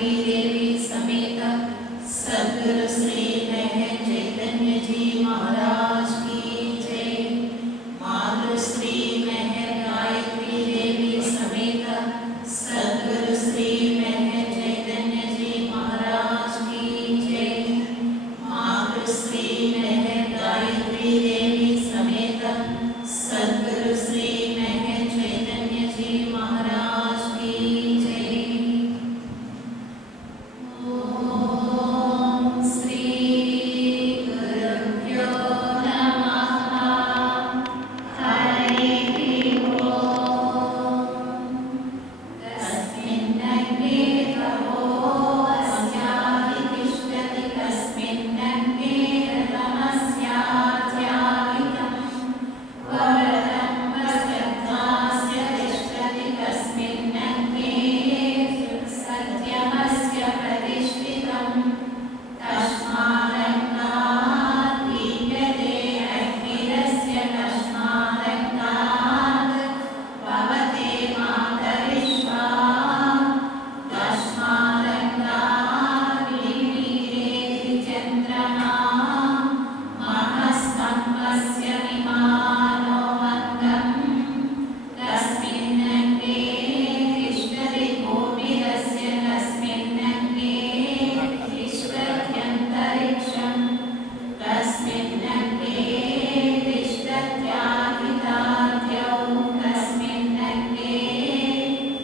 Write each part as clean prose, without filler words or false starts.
गायत्री देवी समेत सद्गुरु श्री महंत चैतन्य जी महाराज की जय। मातृश्री महंत गायत्री देवी समेत सद्गुरु श्री महंत चैतन्य जी महाराज की जय। मातृश्री महंत गायत्री देवी समेत सद्गुरु श्री महंत चैतन्य जी महाराज की जय। ओम श्री गुरुभ्यो नमः। हरिः ओम। तस्मिन्नग्ने तपो अस्याहि तिष्ठति तस्मिन्नग्ने रतमस्याध्यायितं वरदं वसद्दास्य तिष्ठति तस्मिन्नग्ने सत्यमस्य प्रतिष्ठितं तस्मादन्नात् दीप्यते अग्निरस्य तस्मादन्नात् भवते मातरिष्वा तस्मादन्नात् विमीरेति चन्द्रमा महस्तम्भस्य विमानो मन्दम् तस्मिन्नग्ने तिष्ठति भूमिरस्य तस्मिन्नग्ने तिष्ठत्यन्तरिक्षं तस्मिन्नग्ने तिष्ठत्यादिताद्यौ तस्मिन्नग्ने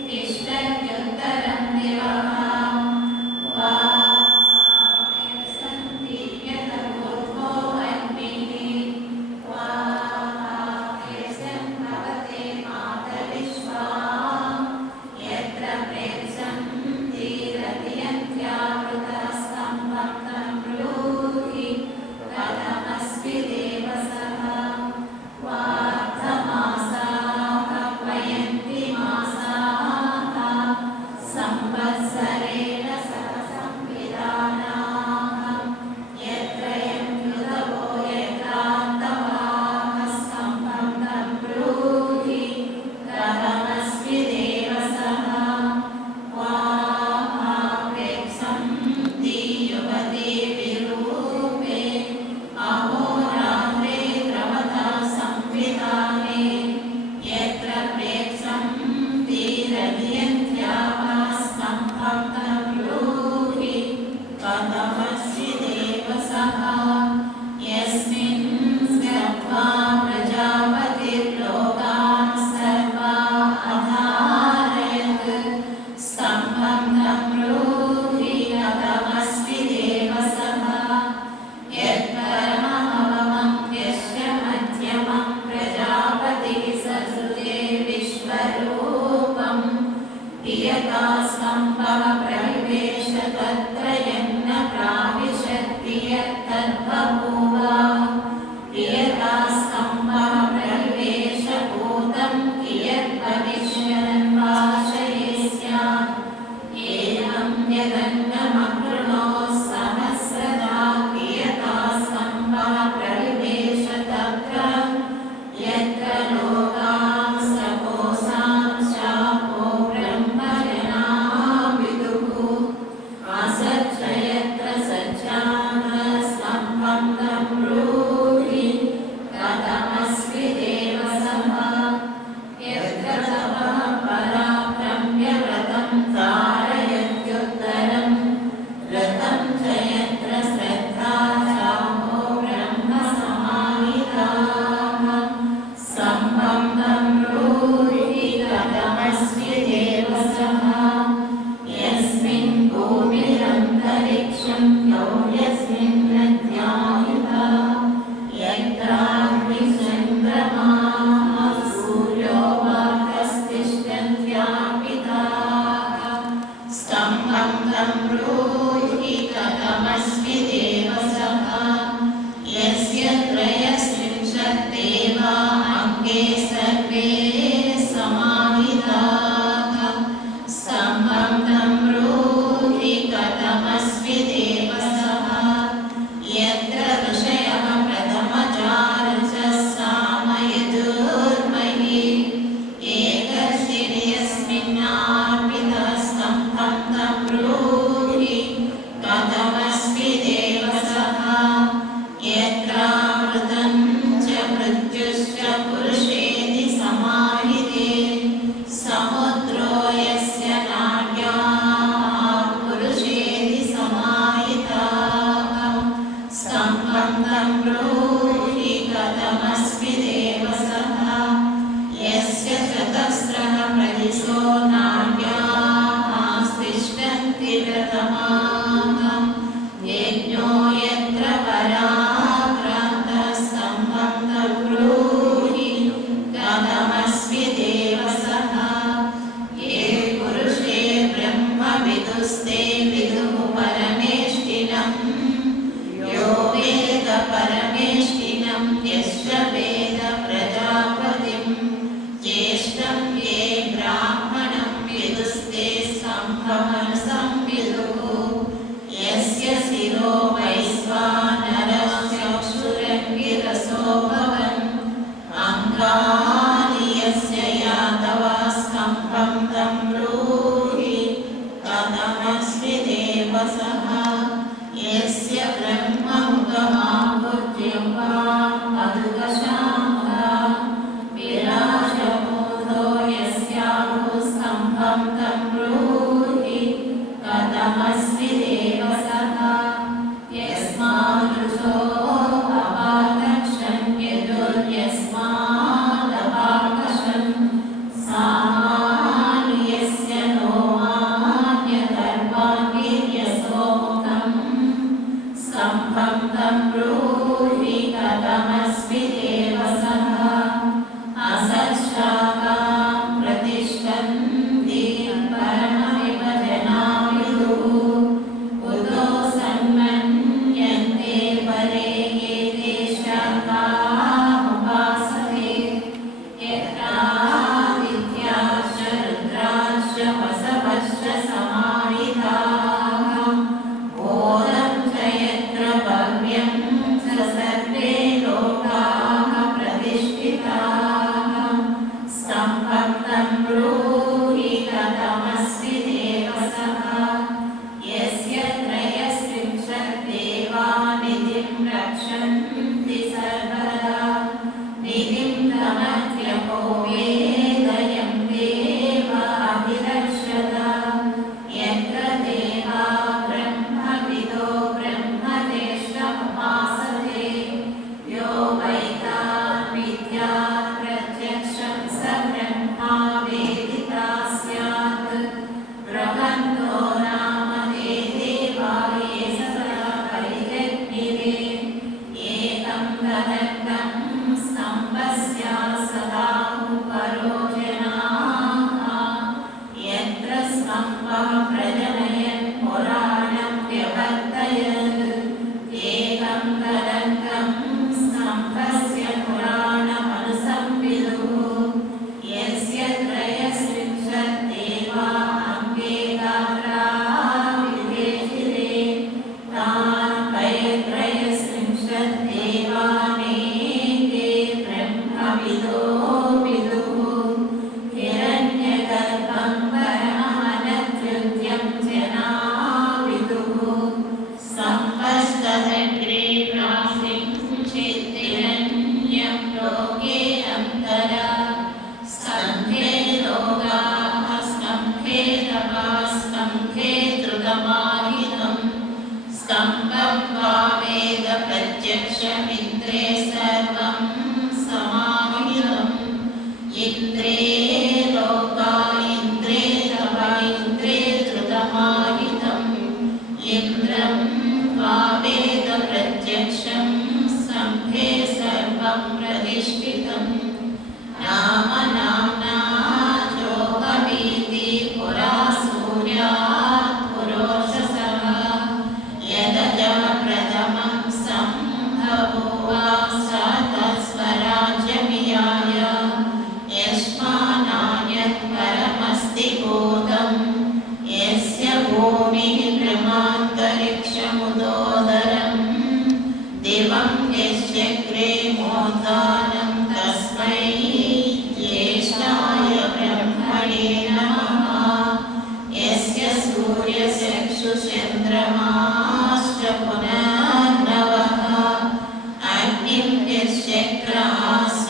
तिष्ठत्युत्तरं दिवः वासन्ति यतपूर्वो अग्निः वासं भवते मातरिष्वा यत्र प्रेषं धीरधियन्त्यावृतस्तम्भं तं ब्रूहि कथमस्मि देवसः वार्धमासाः वयन्ति मासाः संवत्सरेण सहसंविधानाः यत्रयं युतवो यत्रान्तवाः स्तम्भं तं ब्रूहि कथमस्मि देवसः वाहाप्रेक्षं दीयुवते विरूपे अहोरात्रे द्रवता संविधाने यत्र प्रेक्षं धीरधियन्त्यास्तम्भं तं ब्रूहि कथमस्मि देवसः यस्मिन् स्थित्वा प्रजापतिर्लोकान् सर्वान् अधारयत् स्तम्भं तं ब्रूहि कथमस्मि देवसः यत्परममवमं यस्य मध्यमं प्रजापतिः ससुते विश्वरूपं यथा स्तम्भः प्रविवेश तत्र यन्न प्राविशति यत्तद्बभूव यथा स्तम्भः प्रविवेश भूतं कियद्भविष्यन् वाशये स्यात् एवं यदन्नमकृणोः सहस्रधा यथा स्तम्भः प्रविवेश तत्र यत्र लोकाः सकोसां शापो ब्रह्मजनाः विदुः असच्च यत्र सज्जाः स्तम्भं तं ब्रूहि कथमस्मि देवसः यत्र तपः पराक्रम्य व्रतं कारयत्युत्तरं व्रतं च यत्र श्रद्धा चाहो ब्रह्मसमाहिताः स्तम्भं तं ब्रूहि कथमस्मि देवसः यस्मिन् भूमिरन्तरिक्षं यौ यस्मिन् नद्यायुधा यत्राग्निश्चन्द्रमाः सूर्यो वातस्तिष्ठन्त्यापिताः स्तम्भं तं ब्रूहि कथमस्मि देवसः यस्य त्रयस्त्रिंशद्देवा अङ्गे सर्वे समाहिताः स्तम्भं तं ब्रूहि कथमस्मि देवसः यत्र ऋषयः प्रथमचारः सामयजुर्महि एकशिर्यस्मिन्नार्पितः स्तम्भं तं ब्रूहि स्कम्भमनुसंविदुः यस्य शिरो वैश्वानरश्चक्षुरङ्गिरसो भवन् अङ्गानि यस्य यादवा स्कम्भं तं ब्रूहि कथमस्मि देव सः यस्य ब्रह्ममुखमाहुर्जिह्वा मधुकशामला विराजमूर्धो यस्याहुः स्कम्भं तं ब्रूहि कथमस्मि देव सः यस्मादृशो अपादक्षन् यदुर्यस्मादपाकशन् सामानि यस्य नो मान्यगर्भाङ्गिर्यसोमुखम् स्कम्भं तं ब्रूहि कथमस्मि देव सः असच्छाकां प्रतिष्ठन्तीं परमविभजनाविदुः उतो सन्मन्यन्ते परे ये ते शाखामुपासते यत्रादित्याश्च रुद्राश्च वसवश्च समाहिताः बोधं च यत्र भव्यं स सर्वे लोकाः प्रतिष्ठिताः स्कम्भं तं ब्रूहि कथमस्मि देव सः यस्य त्रयस्त्रिंशद्देवा निधिं रक्षन्ति सर्वदा निधिं तमत्यपो वेदयं देव अभिरक्षत यत्र देवा ब्रह्मविदो ब्रह्मतेष्टमुपासते यो वैतान् विद्यात् प्रत्यक्षं स ब्रह्मा वेदिता स्यात् बृहन्तो नाम ते देवा ये सदा परिजज्ञिरे एकं तदर्थं स्तम्भस्य सदा परो जनाः यत्र स्कम्भः प्रजनयन् पुराणं व्यवर्तयत् एकं तदर्थं स्तम्भस्य पुराणमनुसंविदुः यस्य त्रयस्त्रिंशद्देवा अङ्गे गात्राः विवेशिरे तान् त्रयस्त्रिंशद्देवानेके ब्रह्मविदो विदुः हिरण्यगर्भं परममनद्युत्यं जना विदुः सम्पस्तदग्रे प्रासिं चित्तिरन्यं लोके अन्तरा स्कन्धे लोकाः स्कन्धे तपाः स्कन्धे धृतमाहितं स्कम्भं भावेद प्रत्यक्षमिन्द्रे सर्वं समाहितम् इन्द्रे लोका इन्द्रे तप इन्द्रे धृतमाहितम् इन्द्रं भावेद प्रत्यक्षं स्कम्भे सर्वं प्रतिष्ठितम् नाम नाम्ना चोगवीति पुरा सूर्यात् पुरोषसः यदजः प्रथमं सम्भवोऽस्वराज्यमियाय यस्मानान्यत् परमस्ति भूतं यस्य भूमिः ब्रह्मान्तरिक्षमुदोदरम् दिवं यश्चक्रे मोदानं तस्मै ज्येष्ठाय ब्रह्मणे नमः यस्य सूर्यचक्षुश्चन्द्रमाश्च पुनर्नवः अग्निं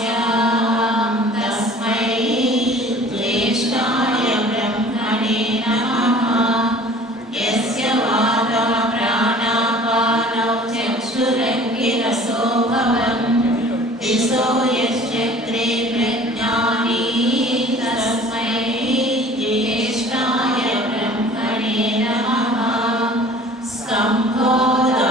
यश्चक्रास्यां तस्मै ज्येष्ठाय ब्रह्मणे नमः यस्य वातः प्राणापानौ चक्षुरङ्गिरसो भवन् दिशो यश्चक्रे प्रज्ञानी तस्मै ज्येष्ठाय ब्रह्मणे नमः स्कम्भोदा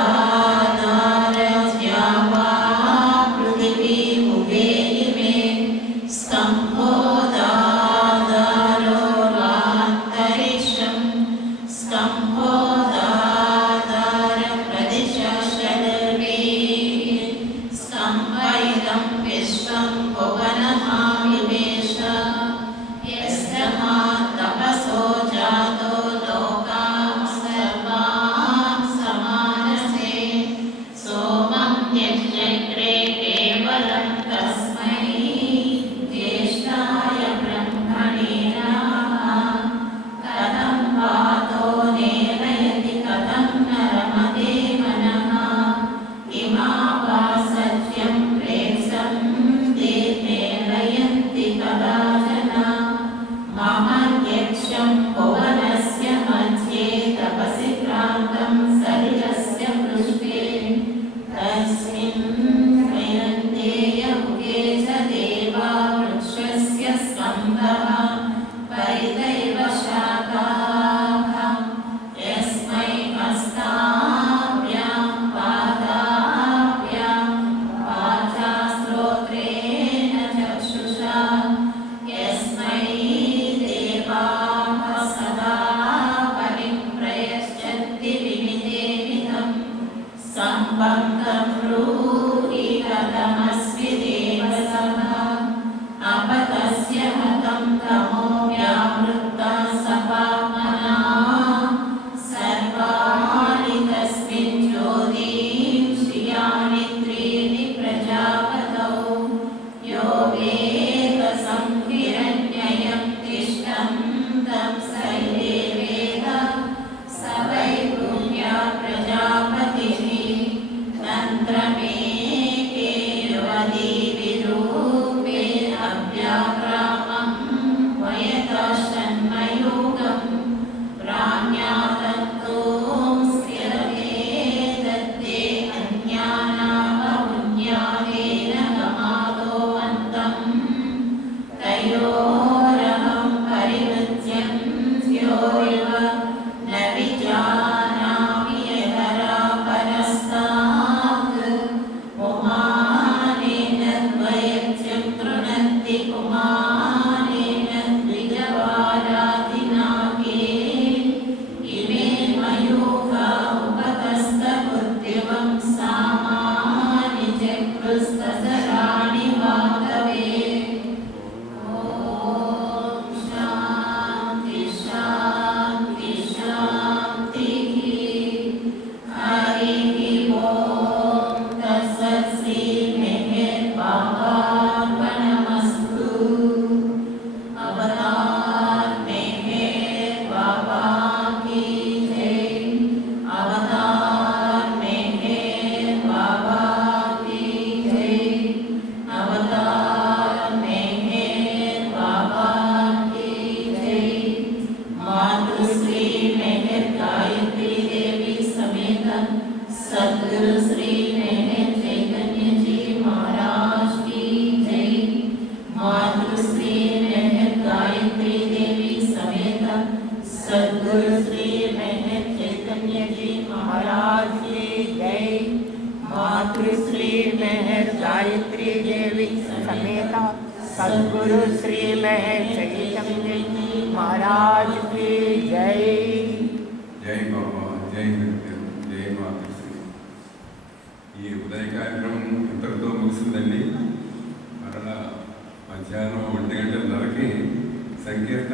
सद्गुरु श्री महर चैतन्य जी महाराज की जय। मातृश्री महर गायत्री देवी समेत सद्गुरु श्री महर चैतन्य जी महाराज की जय। जय बाबा, जय सत्యం, जय मातృశ్రీ। ఈ ఉదయ కార్యక్రమం ఇంతటితో ముగిసిందండి. మరలా మధ్యాహ్నం 1 గంటలకి సంకీర్తన